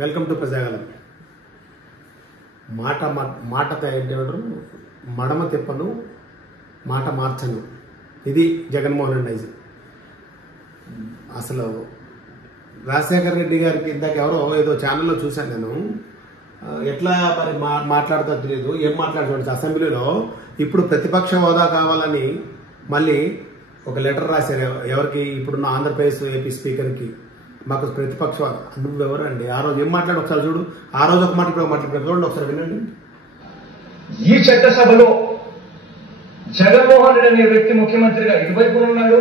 Welcome to Prajagalam. మాట ఏంటంటారు, మడమ తిప్పను మాట మార్చను. ఇది జగన్మోహన్ రెడ్డి నైజం. అసలు రాజశేఖర రెడ్డి గారికి ఇందాక ఎవరో ఏదో ఛానల్లో చూశాను నేను. ఎట్లా మరి మాట్లాడుతా తెలియదు, ఏం మాట్లాడుతుంది అసెంబ్లీలో. ఇప్పుడు ప్రతిపక్ష హోదా కావాలని మళ్ళీ ఒక లెటర్ రాశారు. ఎవరికి? ఇప్పుడున్న ఆంధ్రప్రదేశ్ ఏపీ స్పీకర్కి. మాకు ప్రతిపక్ష హోదా. నువ్వెవరు అండి? ఆ రోజు ఏం మాట్లాడు ఒకసారి చూడు. ఆ రోజు ఒక మాట, ఇప్పుడు మాట్లాడుతున్నాడు చూడండి, ఒకసారి వినండి. ఈ చట్టసభలో జగన్మోహన్ రెడ్డి అనే వ్యక్తి ముఖ్యమంత్రిగా ఇటువైపున ఉన్నాడు,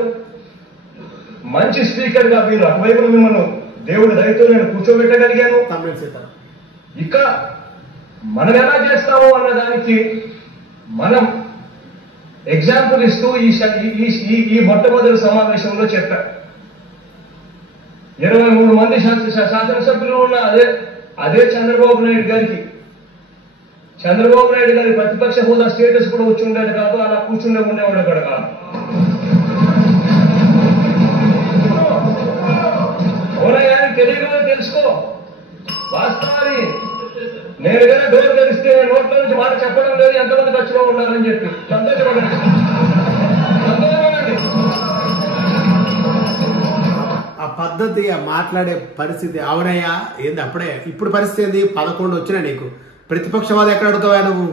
మంచి స్పీకర్ గా మీరు అటువైపున మిమ్మల్ని దేవుడి దయతో నేను కూర్చోబెట్టగలిగాను. ఇక మనం ఎలా చేస్తామో అన్న దానికి మనం ఎగ్జాంపుల్ ఇస్తూ ఈ మొట్టమొదటి సమావేశంలో చెప్పారు. 23 మంది శాసనసభ్యులు ఉన్న అదే చంద్రబాబు నాయుడు గారి ప్రతిపక్ష హోదా స్టేటస్ కూడా వచ్చి ఉండేది కాదు, అలా ఉండేవాడు కూడా కాదు. అవునా? తెలియదు, తెలుసుకో వాస్తవాన్ని. నేను ఏదైనా డోర్ తెరిస్తే నోట్ల నుంచి మాట చెప్పడం లేదు, ఎంతమంది ఖర్చులో ఉండాలని చెప్పి సంతోషపడండి. ఆ పద్ధతి, ఆ మాట్లాడే పరిస్థితి అవునయ్యా. ఏంది అప్పుడే? ఇప్పుడు పరిస్థితి ఏంది? 11 వచ్చినా నీకు ప్రతిపక్షవాద ఎక్కడ అడుగుతావా నువ్వు?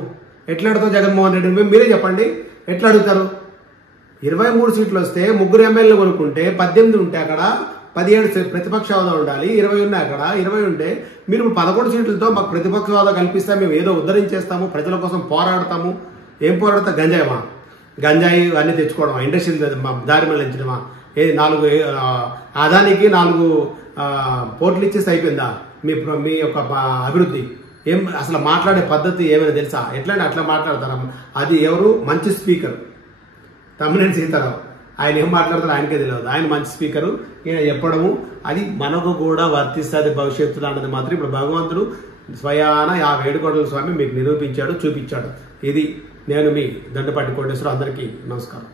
ఎట్లా అడుగుతావు జగన్మోహన్ రెడ్డి? మీరే చెప్పండి, ఎట్లా అడుగుతారు? 23 సీట్లు వస్తే 3 ఎమ్మెల్యేలు కొనుక్కుంటే 18 ఉంటే అక్కడ 17 ప్రతిపక్ష హోదా ఉండాలి. 20 ఉన్నాయి అక్కడ, 20 ఉంటే మీరు 11 సీట్లతో మాకు ప్రతిపక్ష హోదా కల్పిస్తే మేము ఏదో ఉద్ధరించేస్తాము, ప్రజల కోసం పోరాడతాము. ఏం పోరాడతా? గంజాయి అన్ని తెచ్చుకోవడం, ఇండస్ట్రీలు దారి మళ్ళించడమా? 4 అదానికి 4 పోర్టులు ఇచ్చేసి అయిపోయిందా మీ యొక్క అభివృద్ధి? ఏం అసలు మాట్లాడే పద్ధతి ఏమైనా తెలుసా? ఎట్లంటే అట్లా మాట్లాడతారా? అది ఎవరు? మంచి స్పీకర్ తమ్మినేని సీతారావు. ఆయన ఏం మాట్లాడతారో ఆయనకే తెలియదు. ఆయన మంచి స్పీకరు, ఈయన చెప్పడము అది మనకు కూడా వర్తిస్తుంది భవిష్యత్తులో అన్నది మాత్రం ఇప్పుడు భగవంతుడు స్వయాన 57 కోట్ల స్వామి మీకు నిరూపించాడు, చూపించాడు. ఇది నేను మీ దండపాటి కోటేశ్వరరావు. అందరికీ నమస్కారం.